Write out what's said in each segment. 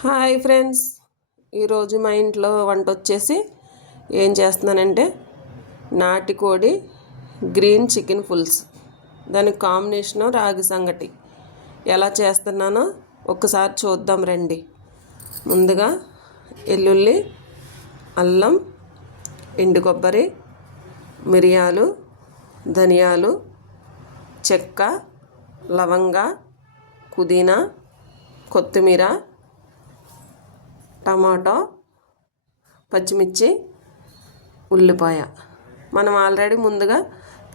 Hi friends. ఈరోజు మా ఇంట్లో వంట వచ్చేసి ఏం చేస్తున్నానంటే నాటికోడి గ్రీన్ చికెన్ ఫుల్స్ దానికి కాంబినేషన్ రాగి సంగటి. ఎలా చేస్తున్నానో ఒక్కసారి చూద్దాం రండి. ముందుగా ఎల్లుల్లి అల్లం ఎండు కొబ్బరి మిరియాలు ధనియాలు చెక్క లవంగ పుదీనా కొత్తిమీర టమాటో పచ్చిమిర్చి ఉల్లిపాయ. మనం ఆల్రెడీ ముందుగా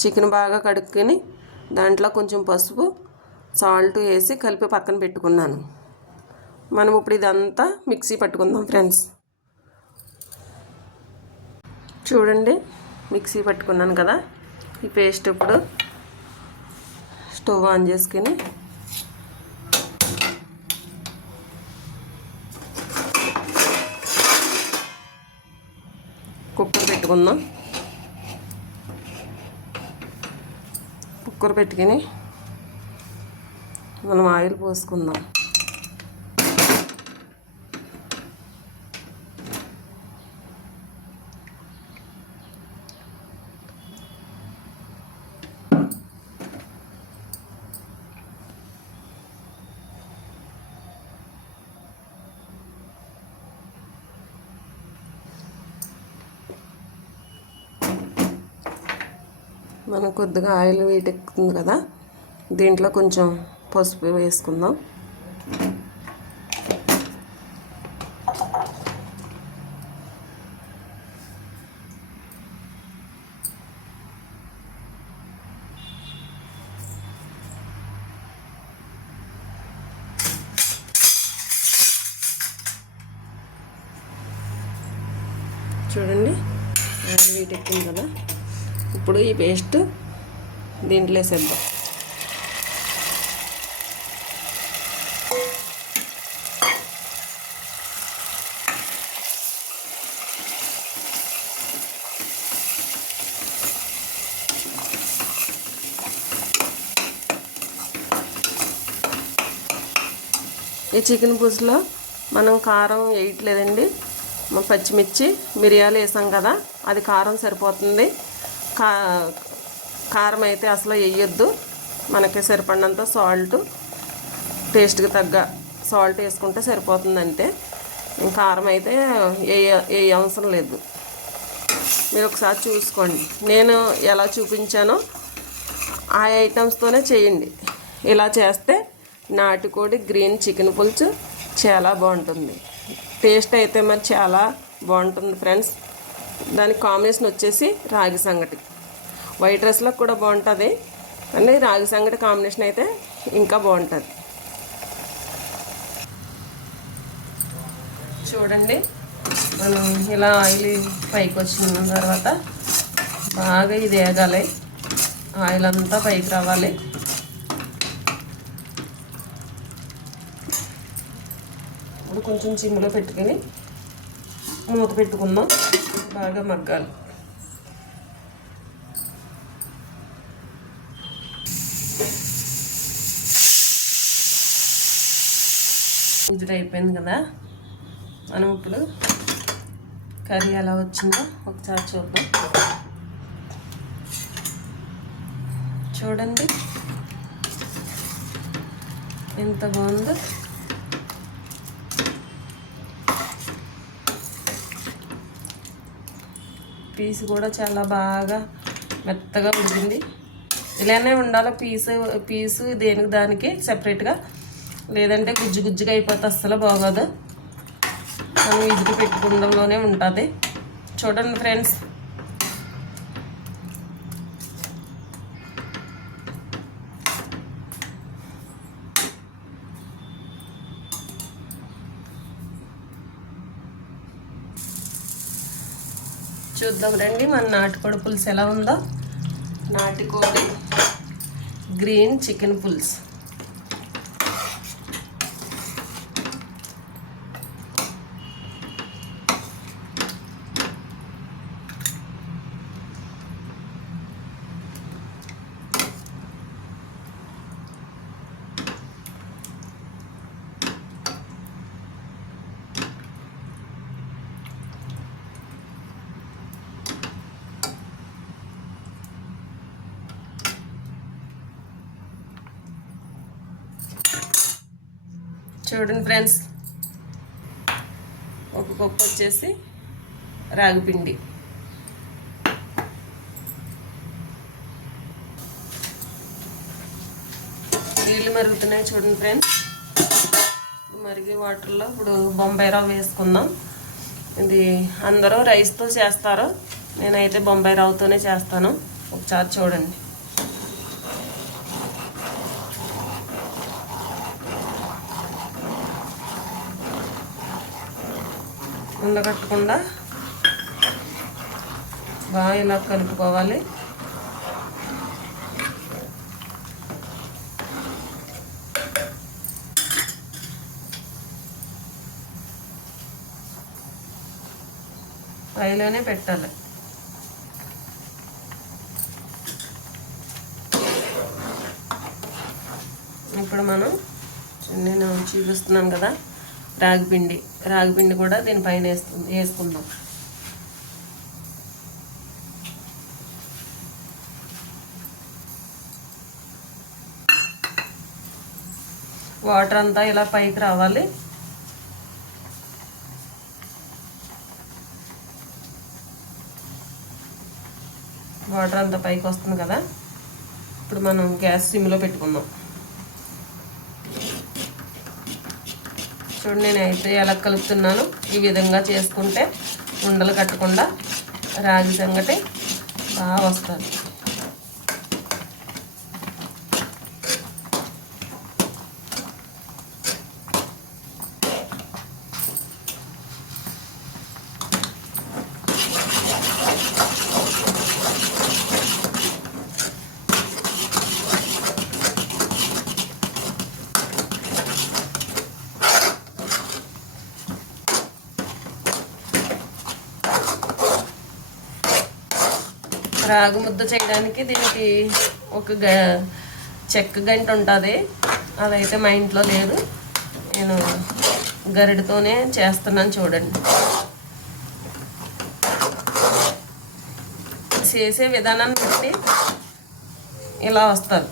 చికెన్ బాగా కడుక్కుని దాంట్లో కొంచెం పసుపు సాల్ట్ వేసి కలిపి పక్కన పెట్టుకున్నాను. మనం ఇప్పుడు ఇదంతా మిక్సీ పట్టుకుందాం ఫ్రెండ్స్. చూడండి మిక్సీ పట్టుకున్నాను కదా. ఈ పేస్ట్ ఇప్పుడు స్టవ్ ఆన్ చేసుకుని కుక్కర్ పెట్టుకుందాం కుక్కర్ పెట్టుకుని మనం ఆయిల్ పోసుకుందాం. మనం కొద్దిగా ఆయిల్ వీటెక్కుతుంది కదా దీంట్లో కొంచెం పసుపు వేసుకుందాం. చూడండి ఆయిల్ వీటెక్కింది కదా. ఇప్పుడు ఈ పేస్ట్ దీంట్లో వేసేద్దాం. ఈ చికెన్ పులుసులో మనం కారం వేయట్లేదండి. పచ్చిమిర్చి మిరియాలు వేసాం కదా అది కారం సరిపోతుంది. కా కారం అయితే అసలు వేయొద్దు మనకి సరిపడినంత సాల్ట్ టేస్ట్కి తగ్గ సాల్ట్ వేసుకుంటే సరిపోతుందంటే. కారం అయితే ఏ ఏ అవసరం లేదు. మీరు ఒకసారి చూసుకోండి. నేను ఎలా చూపించానో ఆ ఐటమ్స్తోనే చేయండి. ఇలా చేస్తే నాటుకోడి గ్రీన్ చికెన్ పులుసు చాలా బాగుంటుంది. టేస్ట్ అయితే మరి చాలా బాగుంటుంది ఫ్రెండ్స్. దాని కాంబినేషన్ వచ్చేసి రాగి సంగటి. వైట్ రైస్లో కూడా బాగుంటుంది. కానీ రాగి సంగటి కాంబినేషన్ అయితే ఇంకా బాగుంటుంది. చూడండి. మనం ఇలా ఆయిల్ పైకి వచ్చిన తర్వాత బాగా ఇది వేగాలి. ఆయిల్ అంతా పైకి రావాలి. ఇప్పుడు కొంచెం చిమ్లో పెట్టుకొని మూత పెట్టుకుందాం. బాగా మగ్గాలి. ఇది అయిపోయింది కదా? మనం ఇప్పుడు కర్రీ ఎలా వచ్చిందో ఒకసారి చూద్దాం. చూడండి. ఎంత బాగుందో. పీస్ కూడా చాలా బాగా మెత్తగా ఉడికింది. ఇలానే ఉండాలి పీసు పీసు దేనికి దానికి సెపరేట్గా లేదంటే గుజ్జు గుజ్జుగా అయిపోతే అస్సలు బాగోదు. మనం ఇదికి పెట్టుకుండంలోనే ఉంటుంది. చూడండి ఫ్రెండ్స్. చూద్దాం రండి మన నాటుకోడి పులుసు ఎలా ఉందో. నాటుకోడి గ్రీన్ చికెన్ పులుసు. చూడండి ఫ్రెండ్స్. ఒక కప్పు వచ్చేసి రాగిపిండి నీళ్ళు మరుగుతున్నాయి చూడండి ఫ్రెండ్స్. మరిగే వాటర్లో ఇప్పుడు బొంబాయి రవ్వ వేసుకుందాం. ఇది అందరూ రైస్తో చేస్తారు. నేనైతే బొంబాయి రవ్వతోనే చేస్తాను. ఒకసారి చూడండి. ఉండగట్టకుండా బాగా ఇలా కలుపుకోవాలి. పైలోనే పెట్టాలి. ఇప్పుడు మనం నేను చూపిస్తున్నాను కదా రాగిపిండి రాగిపిండి కూడా దీనిపైన వేస్తుంది వేసుకుందాం. వాటర్ అంతా ఇలా పైకి రావాలి. వాటర్ అంతా పైకి వస్తుంది కదా. ఇప్పుడు మనం గ్యాస్ సిమ్లో పెట్టుకుందాం. చూడండి నేను అయితే ఎలా కలుపుతున్నాను. ఈ విధంగా చేసుకుంటే ఉండలు కట్టకుండా రాగి సంగటి బాగా వస్తుంది. రాగి ముద్ద చేయడానికి దీనికి ఒక గ చెక్క గంట ఉంటుంది. అదైతే మా ఇంట్లో లేదు. నేను గరిడితోనే చేస్తున్నాను చూడండి. చేసే విధానాన్ని బట్టి ఇలా వస్తుంది.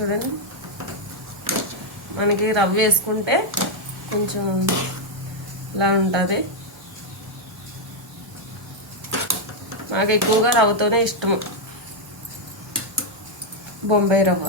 చూడండి. మనకి రవ్వ వేసుకుంటే కొంచెం ఇలా ఉంటుంది. నాకు ఎక్కువగా రవ్వతోనే ఇష్టము. బొంబాయి రవ్వ.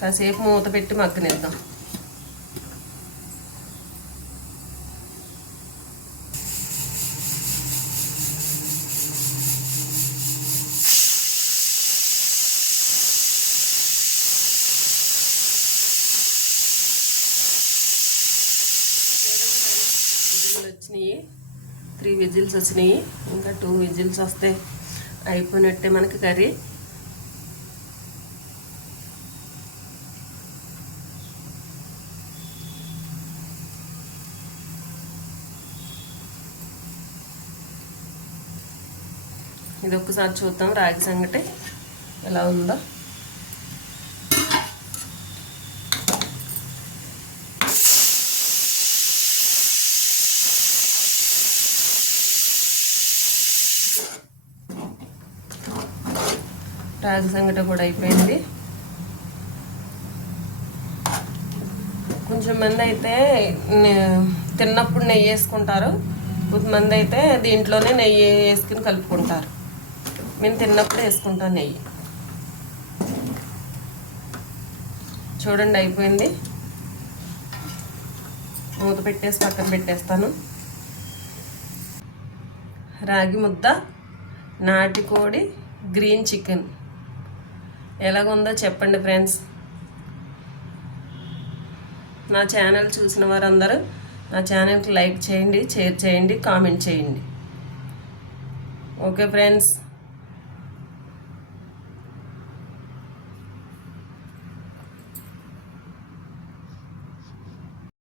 కాసేపు మూత పెట్టి మగ్గనిద్దాం విజిల్ వచ్చినాయి త్రీ విజిల్స్ వచ్చినాయి. ఇంకా టూ విజిల్స్ వస్తే అయిపోయినట్టే మనకి కర్రీ. ఇది ఒక్కసారి చూద్దాం రాగి సంగటి ఎలా ఉందో. రాగి సంగట కూడా అయిపోయింది. కొంచెం మంది అయితే తిన్నప్పుడు నెయ్యి వేసుకుంటారు. కొంతమంది అయితే దీంట్లోనే నెయ్యి వేసుకుని కలుపుకుంటారు. మేము తిన్నప్పుడు వేసుకుంటాం నెయ్యి. చూడండి అయిపోయింది. మూత పెట్టేసి పక్కన పెట్టేస్తాను. రాగి ముద్ద నాటుకోడి గ్రీన్ చికెన్. ఎలాగుందో చెప్పండి ఫ్రెండ్స్. నా ఛానల్ చూసిన వారందరూ నా ఛానల్కి లైక్ చేయండి షేర్ చేయండి కామెంట్ చేయండి. Okay friends.